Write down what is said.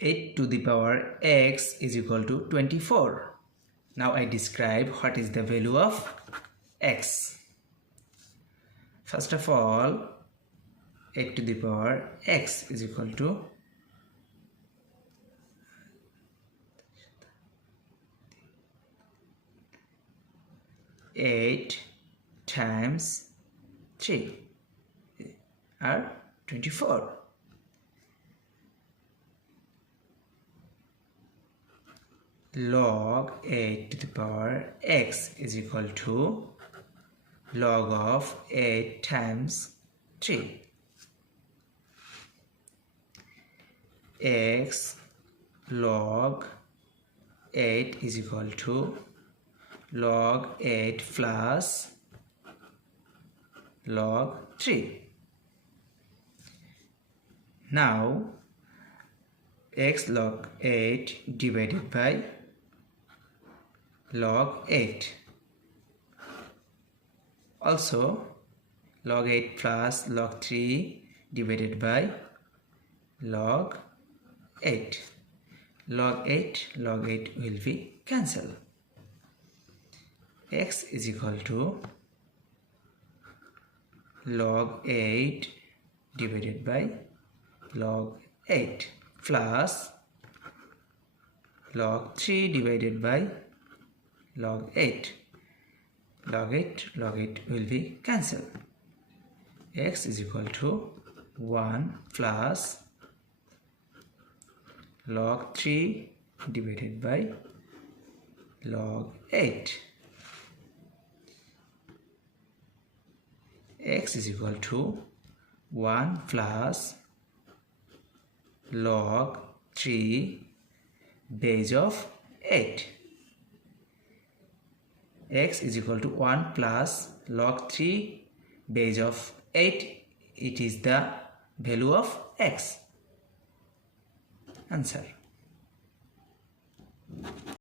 8 to the power x is equal to 24. Now I describe what is the value of x. First of all, 8 to the power x is equal to 8 times 3 are 24. Log 8 to the power x is equal to log of 8 times 3. X log 8 is equal to log 8 plus log 3. Now x log 8 divided by log 8. Also log 8 plus log 3 divided by log 8. Log 8 will be cancelled. X is equal to log 8 divided by log 8 plus log 3 divided by log 8. Log 8 will be cancelled. X is equal to 1 plus log 3 divided by log 8. X is equal to 1 plus log 3 base of 8. X is equal to 1 plus log 3 base of 8. It is the value of x. Answer.